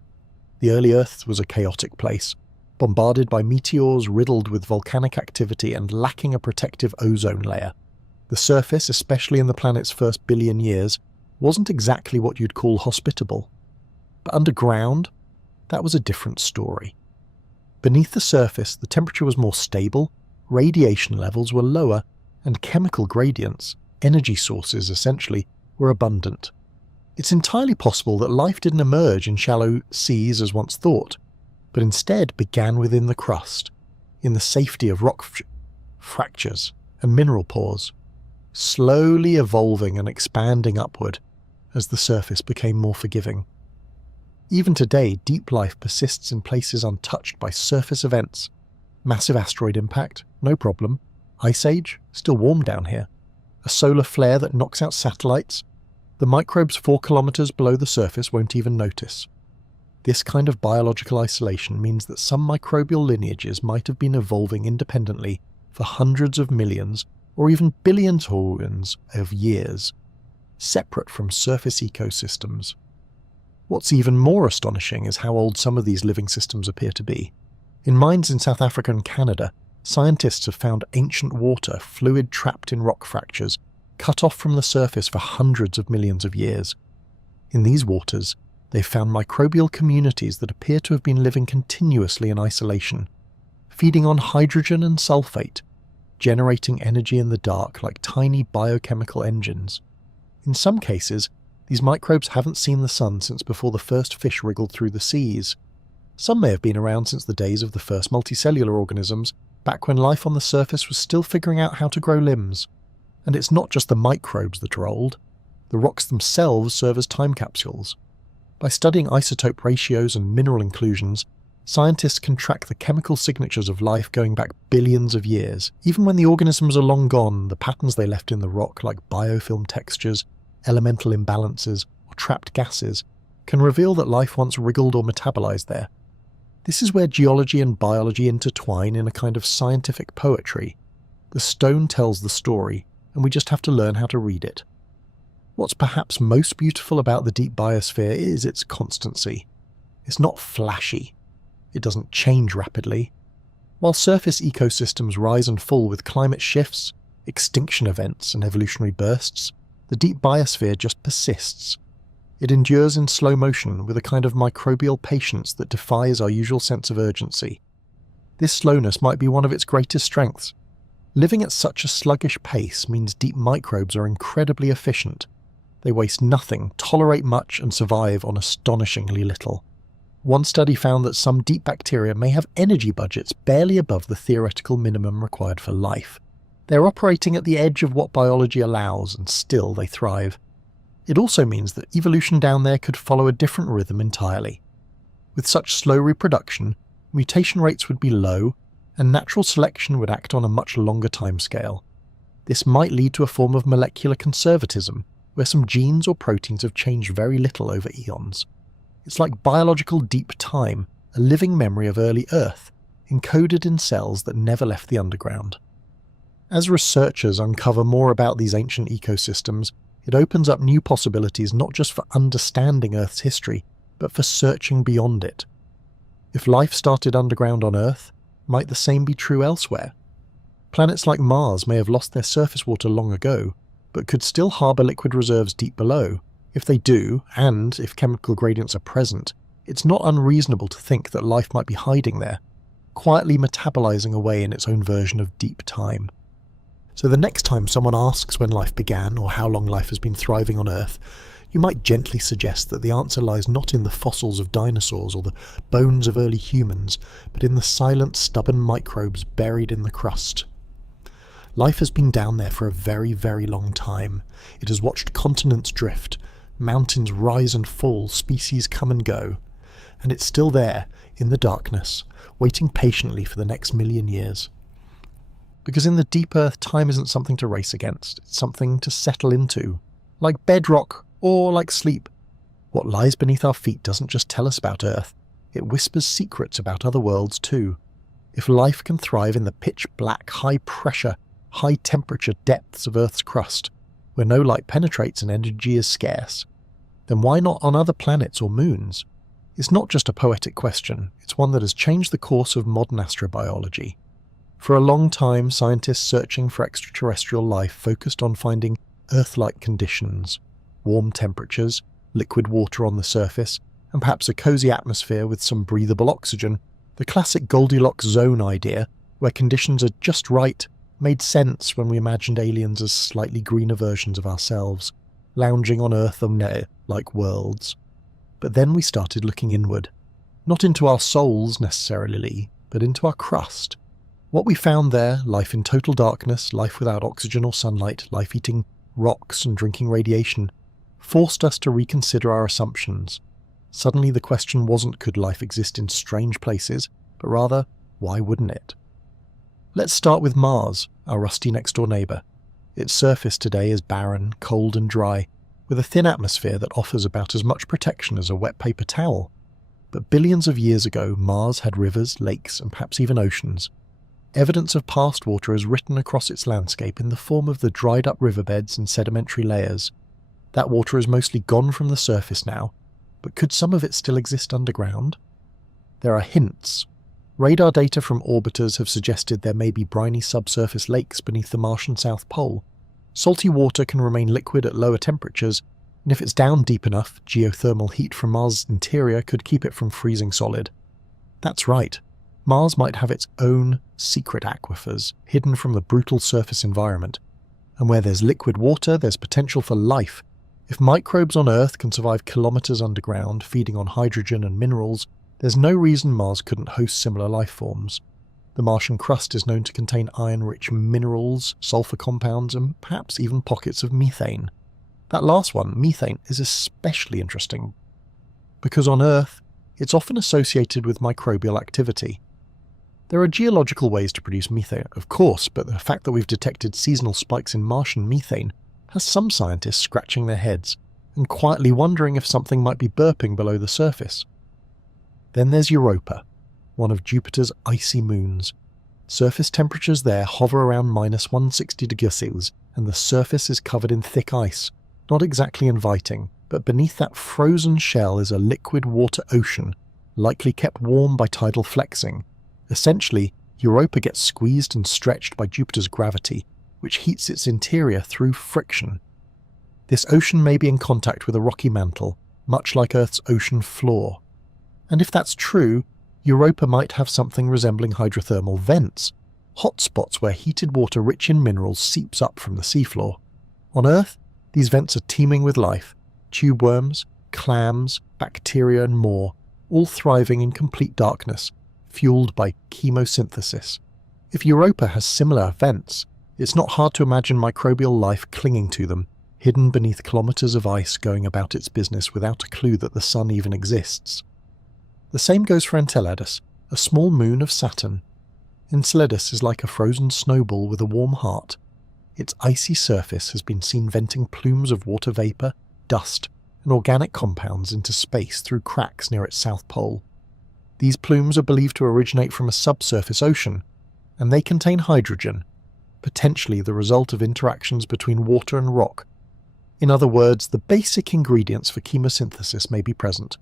The early Earth was a chaotic place, bombarded by meteors, riddled with volcanic activity and lacking a protective ozone layer. The surface, especially in the planet's first billion years, wasn't exactly what you'd call hospitable. But underground, that was a different story. Beneath the surface, the temperature was more stable, radiation levels were lower, and chemical gradients, energy sources essentially, were abundant. It's entirely possible that life didn't emerge in shallow seas as once thought, but instead began within the crust, in the safety of rock fractures and mineral pores, slowly evolving and expanding upward as the surface became more forgiving. Even today, deep life persists in places untouched by surface events. Massive asteroid impact, no problem. Ice age, still warm down here. A solar flare that knocks out satellites. The microbes 4 kilometers below the surface won't even notice. This kind of biological isolation means that some microbial lineages might have been evolving independently for hundreds of millions or even billions of years, separate from surface ecosystems. What's even more astonishing is how old some of these living systems appear to be. In mines in South Africa and Canada, scientists have found ancient water, fluid trapped in rock fractures, cut off from the surface for hundreds of millions of years. In these waters, they've found microbial communities that appear to have been living continuously in isolation, feeding on hydrogen and sulfate, generating energy in the dark like tiny biochemical engines. In some cases, these microbes haven't seen the sun since before the first fish wriggled through the seas. Some may have been around since the days of the first multicellular organisms, back when life on the surface was still figuring out how to grow limbs. And it's not just the microbes that are old. The rocks themselves serve as time capsules. By studying isotope ratios and mineral inclusions, scientists can track the chemical signatures of life going back billions of years. Even when the organisms are long gone, the patterns they left in the rock, like biofilm textures, elemental imbalances, or trapped gases, can reveal that life once wriggled or metabolized there. This is where geology and biology intertwine in a kind of scientific poetry. The stone tells the story, and we just have to learn how to read it. What's perhaps most beautiful about the deep biosphere is its constancy. It's not flashy. It doesn't change rapidly. While surface ecosystems rise and fall with climate shifts, extinction events, and evolutionary bursts, the deep biosphere just persists. It endures in slow motion with a kind of microbial patience that defies our usual sense of urgency. This slowness might be one of its greatest strengths. Living at such a sluggish pace means deep microbes are incredibly efficient. They waste nothing, tolerate much, and survive on astonishingly little. One study found that some deep bacteria may have energy budgets barely above the theoretical minimum required for life. They're operating at the edge of what biology allows, and still they thrive. It also means that evolution down there could follow a different rhythm entirely. With such slow reproduction, mutation rates would be low, and natural selection would act on a much longer timescale. This might lead to a form of molecular conservatism, where some genes or proteins have changed very little over eons. It's like biological deep time, a living memory of early Earth, encoded in cells that never left the underground. As researchers uncover more about these ancient ecosystems, it opens up new possibilities not just for understanding Earth's history, but for searching beyond it. If life started underground on Earth, might the same be true elsewhere? Planets like Mars may have lost their surface water long ago, but could still harbour liquid reserves deep below. If they do, and if chemical gradients are present, it's not unreasonable to think that life might be hiding there, quietly metabolizing away in its own version of deep time. So the next time someone asks when life began or how long life has been thriving on Earth, you might gently suggest that the answer lies not in the fossils of dinosaurs or the bones of early humans, but in the silent, stubborn microbes buried in the crust. Life has been down there for a very, very long time. It has watched continents drift, mountains rise and fall, species come and go. And it's still there, in the darkness, waiting patiently for the next million years. Because in the deep Earth, time isn't something to race against. It's something to settle into, like bedrock or like sleep. What lies beneath our feet doesn't just tell us about Earth. It whispers secrets about other worlds too. If life can thrive in the pitch-black, high-pressure, high-temperature depths of Earth's crust, where no light penetrates and energy is scarce, then why not on other planets or moons? It's not just a poetic question, it's one that has changed the course of modern astrobiology. For a long time, scientists searching for extraterrestrial life focused on finding Earth-like conditions, warm temperatures, liquid water on the surface, and perhaps a cosy atmosphere with some breathable oxygen. The classic Goldilocks zone idea, where conditions are just right, made sense when we imagined aliens as slightly greener versions of ourselves, lounging on Earth and like worlds. But then we started looking inward, not into our souls necessarily, but into our crust. What we found there, life in total darkness, life without oxygen or sunlight, life eating rocks and drinking radiation, forced us to reconsider our assumptions. Suddenly the question wasn't could life exist in strange places, but rather, why wouldn't it? Let's start with Mars, our rusty next-door neighbour. Its surface today is barren, cold and dry, with a thin atmosphere that offers about as much protection as a wet paper towel. But billions of years ago, Mars had rivers, lakes, and perhaps even oceans. Evidence of past water is written across its landscape in the form of the dried-up riverbeds and sedimentary layers. That water is mostly gone from the surface now, but could some of it still exist underground? There are hints. Radar data from orbiters have suggested there may be briny subsurface lakes beneath the Martian South Pole. Salty water can remain liquid at lower temperatures, and if it's down deep enough, geothermal heat from Mars' interior could keep it from freezing solid. That's right. Mars might have its own secret aquifers, hidden from the brutal surface environment. And where there's liquid water, there's potential for life. If microbes on Earth can survive kilometers underground, feeding on hydrogen and minerals, there's no reason Mars couldn't host similar life forms. The Martian crust is known to contain iron-rich minerals, sulfur compounds, and perhaps even pockets of methane. That last one, methane, is especially interesting because on Earth, it's often associated with microbial activity. There are geological ways to produce methane, of course, but the fact that we've detected seasonal spikes in Martian methane has some scientists scratching their heads and quietly wondering if something might be burping below the surface. Then there's Europa, one of Jupiter's icy moons. Surface temperatures there hover around -160 degrees Celsius, and the surface is covered in thick ice. Not exactly inviting, but beneath that frozen shell is a liquid water ocean, likely kept warm by tidal flexing. Essentially, Europa gets squeezed and stretched by Jupiter's gravity, which heats its interior through friction. This ocean may be in contact with a rocky mantle, much like Earth's ocean floor. And if that's true, Europa might have something resembling hydrothermal vents, hotspots where heated water rich in minerals seeps up from the seafloor. On Earth, these vents are teeming with life, tube worms, clams, bacteria and more, all thriving in complete darkness, fueled by chemosynthesis. If Europa has similar vents, it's not hard to imagine microbial life clinging to them, hidden beneath kilometers of ice going about its business without a clue that the sun even exists. The same goes for Enceladus, a small moon of Saturn. Enceladus is like a frozen snowball with a warm heart. Its icy surface has been seen venting plumes of water vapor, dust, and organic compounds into space through cracks near its south pole. These plumes are believed to originate from a subsurface ocean, and they contain hydrogen, potentially the result of interactions between water and rock. In other words, the basic ingredients for chemosynthesis may be present.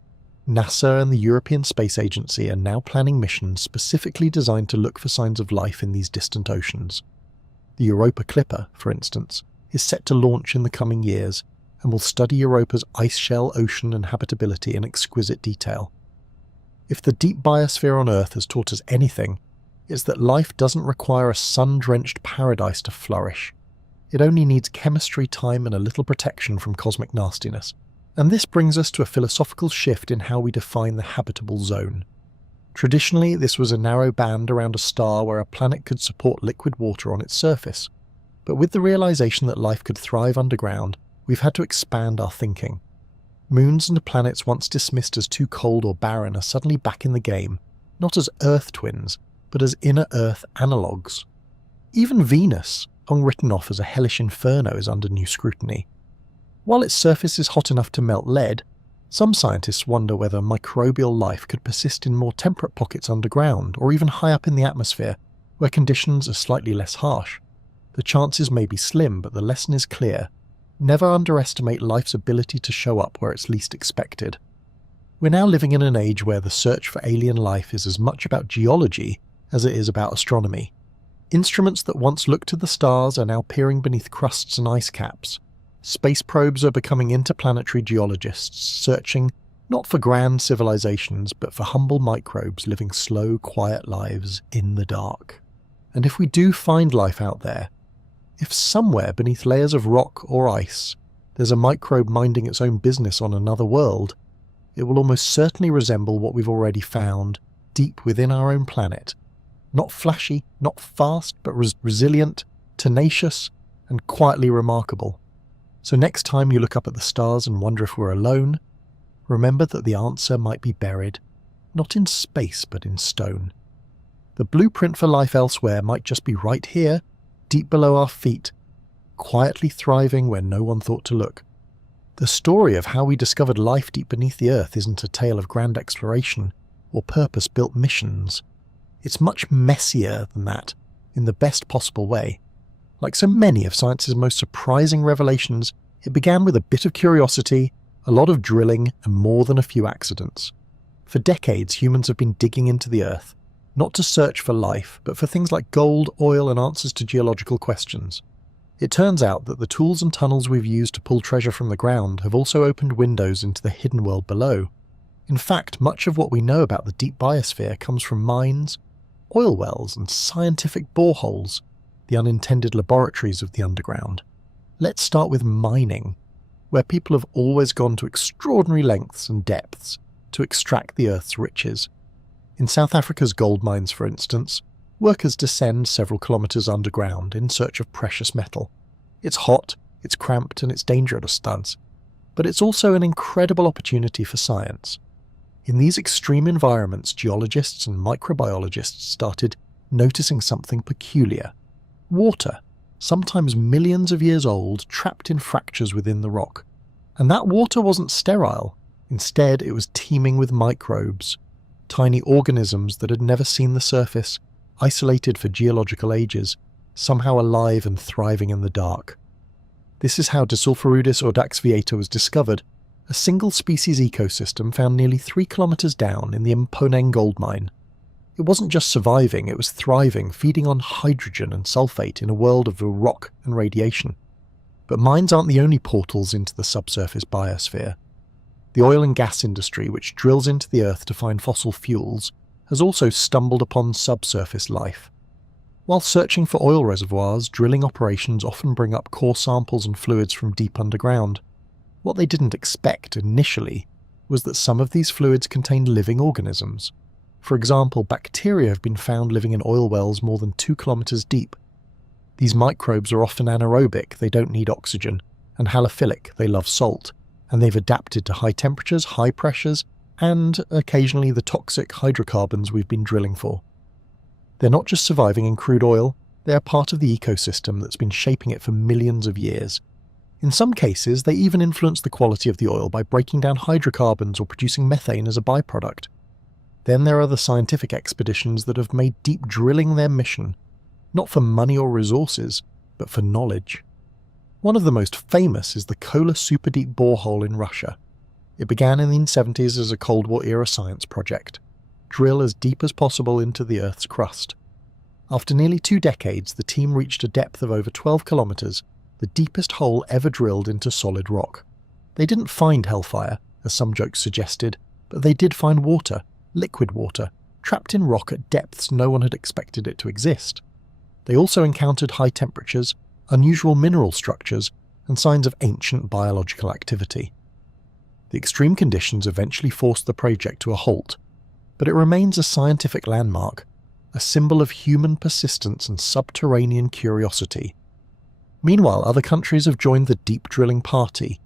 NASA and the European Space Agency are now planning missions specifically designed to look for signs of life in these distant oceans. The Europa Clipper, for instance, is set to launch in the coming years and will study Europa's ice shell, ocean and habitability in exquisite detail. If the deep biosphere on Earth has taught us anything, it's that life doesn't require a sun-drenched paradise to flourish. It only needs chemistry, time and a little protection from cosmic nastiness. And this brings us to a philosophical shift in how we define the habitable zone. Traditionally, this was a narrow band around a star where a planet could support liquid water on its surface. But with the realization that life could thrive underground, we've had to expand our thinking. Moons and planets once dismissed as too cold or barren are suddenly back in the game, not as Earth twins, but as inner Earth analogues. Even Venus, long written off as a hellish inferno, is under new scrutiny. While its surface is hot enough to melt lead, some scientists wonder whether microbial life could persist in more temperate pockets underground or even high up in the atmosphere, where conditions are slightly less harsh. The chances may be slim, but the lesson is clear. Never underestimate life's ability to show up where it's least expected. We're now living in an age where the search for alien life is as much about geology as it is about astronomy. Instruments that once looked to the stars are now peering beneath crusts and ice caps. Space probes are becoming interplanetary geologists, searching not for grand civilizations, but for humble microbes living slow, quiet lives in the dark. And if we do find life out there, if somewhere beneath layers of rock or ice there's a microbe minding its own business on another world, it will almost certainly resemble what we've already found deep within our own planet. Not flashy, not fast, but resilient, tenacious, and quietly remarkable. So next time you look up at the stars and wonder if we're alone, remember that the answer might be buried, not in space but in stone. The blueprint for life elsewhere might just be right here, deep below our feet, quietly thriving where no one thought to look. The story of how we discovered life deep beneath the Earth isn't a tale of grand exploration or purpose-built missions. It's much messier than that, in the best possible way. Like so many of science's most surprising revelations, it began with a bit of curiosity, a lot of drilling, and more than a few accidents. For decades, humans have been digging into the Earth, not to search for life, but for things like gold, oil, and answers to geological questions. It turns out that the tools and tunnels we've used to pull treasure from the ground have also opened windows into the hidden world below. In fact, much of what we know about the deep biosphere comes from mines, oil wells, and scientific boreholes, the unintended laboratories of the underground. Let's start with mining, where people have always gone to extraordinary lengths and depths to extract the Earth's riches. In South Africa's gold mines, for instance, workers descend several kilometers underground in search of precious metal. It's hot, It's cramped and it's dangerous to us. But it's also an incredible opportunity for science. In these extreme environments, geologists and microbiologists started noticing something peculiar. Water, sometimes millions of years old, trapped in fractures within the rock. And that water wasn't sterile. Instead, it was teeming with microbes, tiny organisms that had never seen the surface, isolated for geological ages, somehow alive and thriving in the dark. This is how Disulphurudis audaxviata was discovered, a single-species ecosystem found nearly 3 kilometers down in the Mponeng gold mine. It wasn't just surviving, it was thriving, feeding on hydrogen and sulfate in a world of rock and radiation. But mines aren't the only portals into the subsurface biosphere. The oil and gas industry, which drills into the earth to find fossil fuels, has also stumbled upon subsurface life. While searching for oil reservoirs, drilling operations often bring up core samples and fluids from deep underground. What they didn't expect initially was that some of these fluids contained living organisms. For example, bacteria have been found living in oil wells more than 2 kilometers deep. These microbes are often anaerobic, they don't need oxygen, and halophilic, they love salt, and they've adapted to high temperatures, high pressures, and occasionally the toxic hydrocarbons we've been drilling for. They're not just surviving in crude oil, they're part of the ecosystem that's been shaping it for millions of years. In some cases, they even influence the quality of the oil by breaking down hydrocarbons or producing methane as a byproduct. Then there are the scientific expeditions that have made deep drilling their mission, not for money or resources, but for knowledge. One of the most famous is the Kola Superdeep borehole in Russia. It began in the 1970s as a Cold War-era science project. Drill as deep as possible into the Earth's crust. After nearly 2 decades, the team reached a depth of over 12 kilometers, the deepest hole ever drilled into solid rock. They didn't find hellfire, as some jokes suggested, but they did find water, liquid water, trapped in rock at depths no one had expected it to exist. They also encountered high temperatures, unusual mineral structures, and signs of ancient biological activity. The extreme conditions eventually forced the project to a halt, but it remains a scientific landmark, a symbol of human persistence and subterranean curiosity. Meanwhile, other countries have joined the deep drilling party.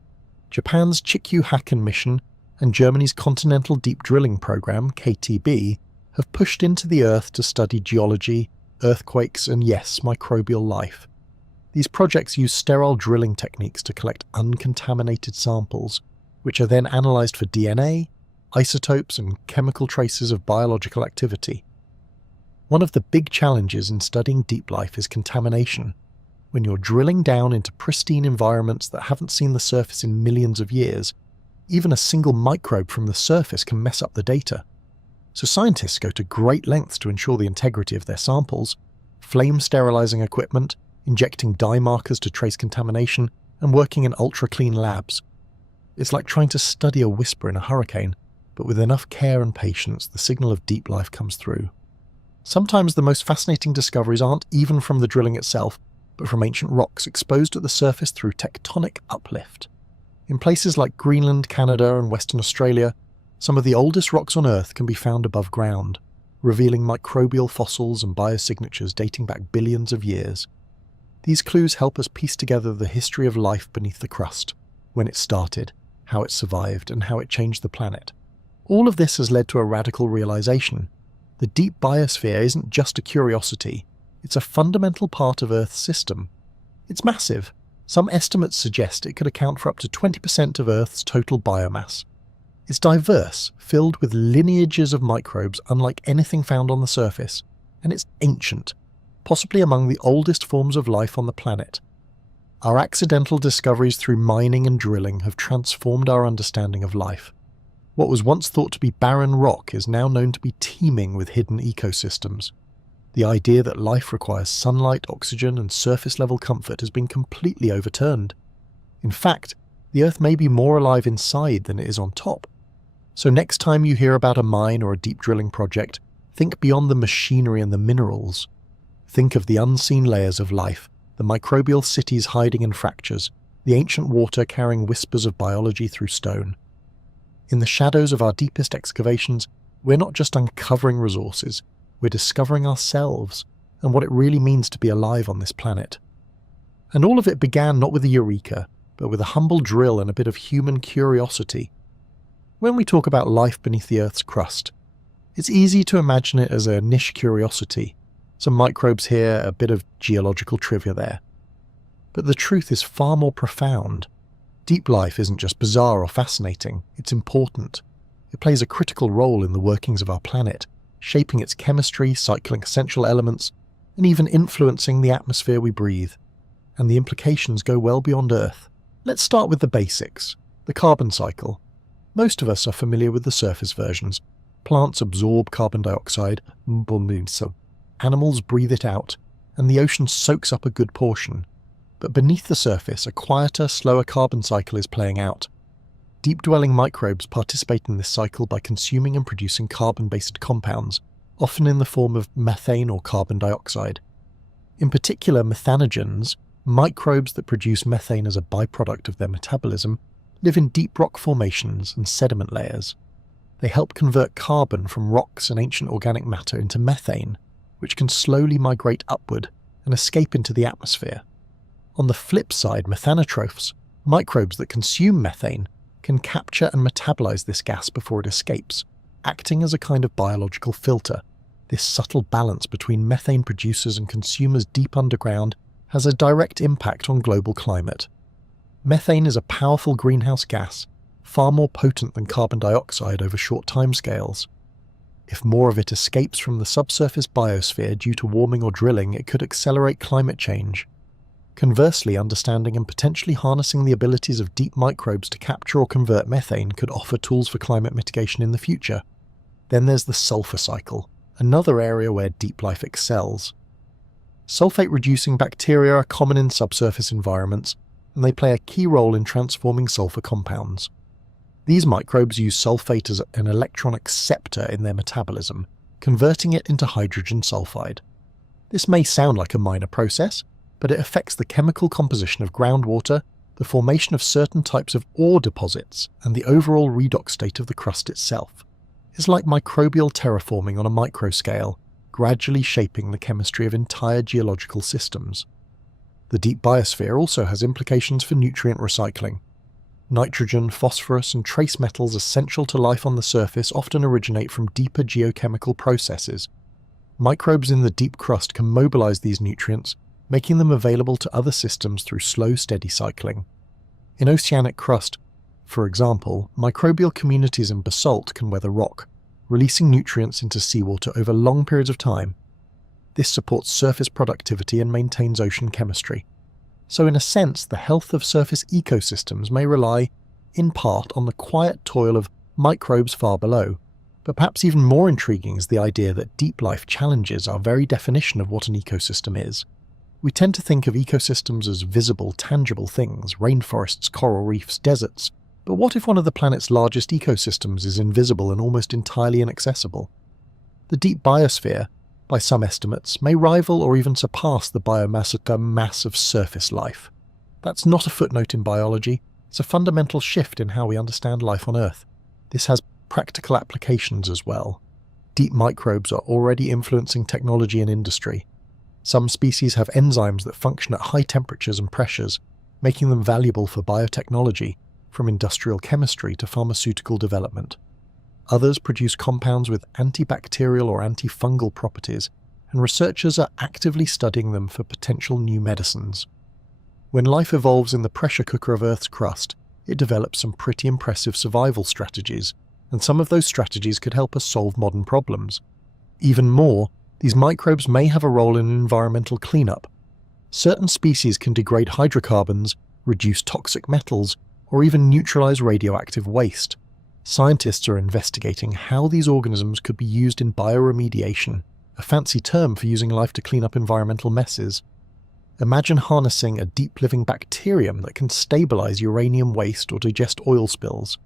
Japan's Chikyu-Haken mission and Germany's Continental Deep Drilling Program, KTB, have pushed into the Earth to study geology, earthquakes, and yes, microbial life. These projects use sterile drilling techniques to collect uncontaminated samples, which are then analysed for DNA, isotopes, and chemical traces of biological activity. One of the big challenges in studying deep life is contamination. When you're drilling down into pristine environments that haven't seen the surface in millions of years, even a single microbe from the surface can mess up the data. So scientists go to great lengths to ensure the integrity of their samples, flame sterilizing equipment, injecting dye markers to trace contamination, and working in ultra-clean labs. It's like trying to study a whisper in a hurricane, but with enough care and patience, the signal of deep life comes through. Sometimes the most fascinating discoveries aren't even from the drilling itself, but from ancient rocks exposed at the surface through tectonic uplift. In places like Greenland, Canada, and Western Australia, some of the oldest rocks on Earth can be found above ground, revealing microbial fossils and biosignatures dating back billions of years. These clues help us piece together the history of life beneath the crust, when it started, how it survived, and how it changed the planet. All of this has led to a radical realization. The deep biosphere isn't just a curiosity, it's a fundamental part of Earth's system. It's massive. Some estimates suggest it could account for up to 20% of Earth's total biomass. It's diverse, filled with lineages of microbes unlike anything found on the surface, and it's ancient, possibly among the oldest forms of life on the planet. Our accidental discoveries through mining and drilling have transformed our understanding of life. What was once thought to be barren rock is now known to be teeming with hidden ecosystems. The idea that life requires sunlight, oxygen, and surface-level comfort has been completely overturned. In fact, the Earth may be more alive inside than it is on top. So next time you hear about a mine or a deep drilling project, think beyond the machinery and the minerals. Think of the unseen layers of life, the microbial cities hiding in fractures, the ancient water carrying whispers of biology through stone. In the shadows of our deepest excavations, we're not just uncovering resources, we're discovering ourselves and what it really means to be alive on this planet. And all of it began not with a eureka, but with a humble drill and a bit of human curiosity. When we talk about life beneath the Earth's crust, it's easy to imagine it as a niche curiosity, some microbes here, a bit of geological trivia there. But the truth is far more profound. Deep life isn't just bizarre or fascinating, it's important. It plays a critical role in the workings of our planet, shaping its chemistry, cycling essential elements, and even influencing the atmosphere we breathe. And the implications go well beyond Earth. Let's start with the basics, the carbon cycle. Most of us are familiar with the surface versions. Plants absorb carbon dioxide, animals breathe it out, and the ocean soaks up a good portion. But beneath the surface, a quieter, slower carbon cycle is playing out. Deep-dwelling microbes participate in this cycle by consuming and producing carbon-based compounds, often in the form of methane or carbon dioxide. In particular, methanogens, microbes that produce methane as a byproduct of their metabolism, live in deep rock formations and sediment layers. They help convert carbon from rocks and ancient organic matter into methane, which can slowly migrate upward and escape into the atmosphere. On the flip side, methanotrophs, microbes that consume methane, can capture and metabolize this gas before it escapes, acting as a kind of biological filter. This subtle balance between methane producers and consumers deep underground has a direct impact on global climate. Methane is a powerful greenhouse gas, far more potent than carbon dioxide over short timescales. If more of it escapes from the subsurface biosphere due to warming or drilling, it could accelerate climate change. Conversely, understanding and potentially harnessing the abilities of deep microbes to capture or convert methane could offer tools for climate mitigation in the future. Then there's the sulfur cycle, another area where deep life excels. Sulfate-reducing bacteria are common in subsurface environments, and they play a key role in transforming sulfur compounds. These microbes use sulfate as an electronic scepter in their metabolism, converting it into hydrogen sulfide. This may sound like a minor process, but it affects the chemical composition of groundwater, the formation of certain types of ore deposits, and the overall redox state of the crust itself. It's like microbial terraforming on a microscale, gradually shaping the chemistry of entire geological systems. The deep biosphere also has implications for nutrient recycling. Nitrogen, phosphorus, and trace metals essential to life on the surface often originate from deeper geochemical processes. Microbes in the deep crust can mobilize these nutrients, making them available to other systems through slow, steady cycling. In oceanic crust, for example, microbial communities in basalt can weather rock, releasing nutrients into seawater over long periods of time. This supports surface productivity and maintains ocean chemistry. So in a sense, the health of surface ecosystems may rely, in part, on the quiet toil of microbes far below. But perhaps even more intriguing is the idea that deep life challenges our very definition of what an ecosystem is. We tend to think of ecosystems as visible, tangible things, rainforests, coral reefs, deserts. But what if one of the planet's largest ecosystems is invisible and almost entirely inaccessible? The deep biosphere, by some estimates, may rival or even surpass the mass of surface life. That's not a footnote in biology, it's a fundamental shift in how we understand life on Earth. This has practical applications as well. Deep microbes are already influencing technology and industry. Some species have enzymes that function at high temperatures and pressures, making them valuable for biotechnology, from industrial chemistry to pharmaceutical development. Others produce compounds with antibacterial or antifungal properties, and researchers are actively studying them for potential new medicines. When life evolves in the pressure cooker of Earth's crust, it develops some pretty impressive survival strategies, and some of those strategies could help us solve modern problems. Even more, these microbes may have a role in environmental cleanup. Certain species can degrade hydrocarbons, reduce toxic metals, or even neutralize radioactive waste. Scientists are investigating how these organisms could be used in bioremediation, a fancy term for using life to clean up environmental messes. Imagine harnessing a deep-living bacterium that can stabilize uranium waste or digest oil spills.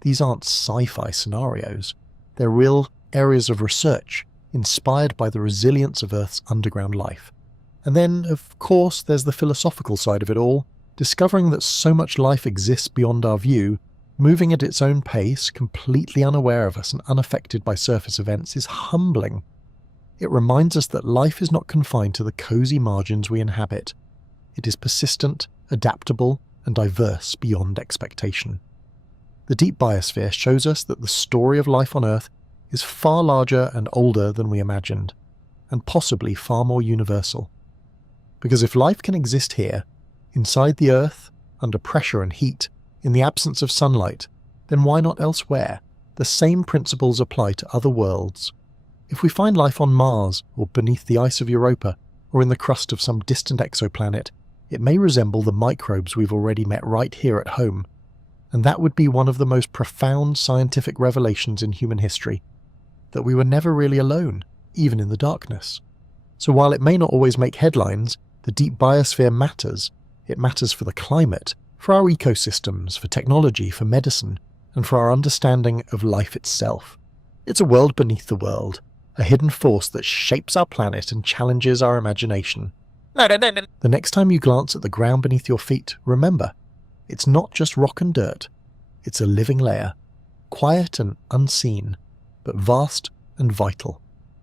These aren't sci-fi scenarios. They're real areas of research, inspired by the resilience of Earth's underground life. And then, of course, there's the philosophical side of it all. Discovering that so much life exists beyond our view, moving at its own pace, completely unaware of us and unaffected by surface events, is humbling. It reminds us that life is not confined to the cozy margins we inhabit. It is persistent, adaptable, and diverse beyond expectation. The deep biosphere shows us that the story of life on Earth is far larger and older than we imagined, and possibly far more universal. Because if life can exist here, inside the Earth, under pressure and heat, in the absence of sunlight, then why not elsewhere? The same principles apply to other worlds. If we find life on Mars, or beneath the ice of Europa, or in the crust of some distant exoplanet, it may resemble the microbes we've already met right here at home. And that would be one of the most profound scientific revelations in human history, that we were never really alone, even in the darkness. So while it may not always make headlines, the deep biosphere matters. It matters for the climate, for our ecosystems, for technology, for medicine, and for our understanding of life itself. It's a world beneath the world, a hidden force that shapes our planet and challenges our imagination. The next time you glance at the ground beneath your feet, remember, it's not just rock and dirt. It's a living layer, quiet and unseen, but vast and vital.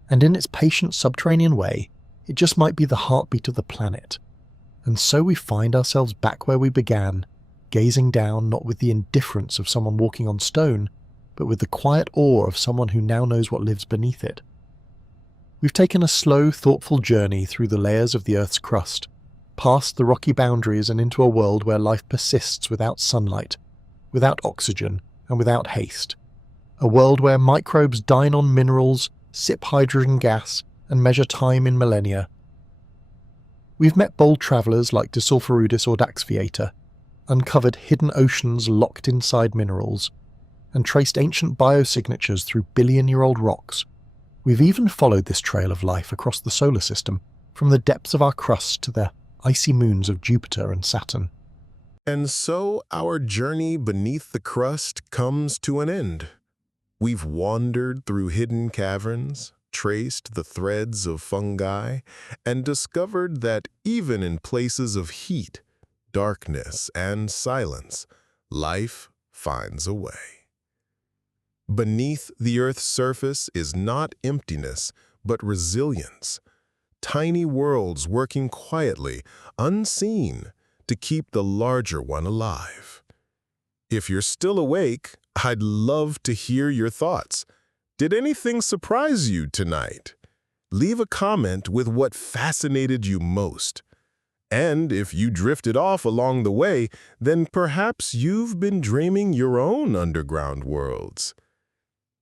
And in its patient subterranean way, it just might be the heartbeat of the planet. And so we find ourselves back where we began, gazing down not with the indifference of someone walking on stone, but with the quiet awe of someone who now knows what lives beneath it. We've taken a slow, thoughtful journey through the layers of the Earth's crust, past the rocky boundaries and into a world where life persists without sunlight, without oxygen, and without haste. A world where microbes dine on minerals, sip hydrogen gas, and measure time in millennia. We've met bold travellers like Disulphurudis or Daxviator, uncovered hidden oceans locked inside minerals, and traced ancient biosignatures through billion-year-old rocks. We've even followed this trail of life across the solar system, from the depths of our crust to the icy moons of Jupiter and Saturn. And so our journey beneath the crust comes to an end. We've wandered through hidden caverns, traced the threads of fungi, and discovered that even in places of heat, darkness, and silence, life finds a way. Beneath the Earth's surface is not emptiness, but resilience. Tiny worlds working quietly, unseen, to keep the larger one alive. If you're still awake, I'd love to hear your thoughts. Did anything surprise you tonight? Leave a comment with what fascinated you most. And if you drifted off along the way, then perhaps you've been dreaming your own underground worlds.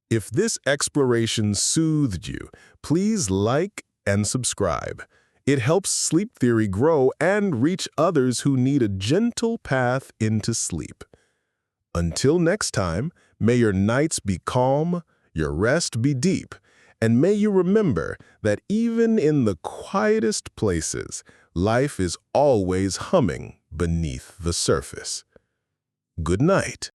If this exploration soothed you, please like and subscribe. It helps Sleep Theory grow and reach others who need a gentle path into sleep. Until next time, may your nights be calm, your rest be deep, and may you remember that even in the quietest places, life is always humming beneath the surface. Good night.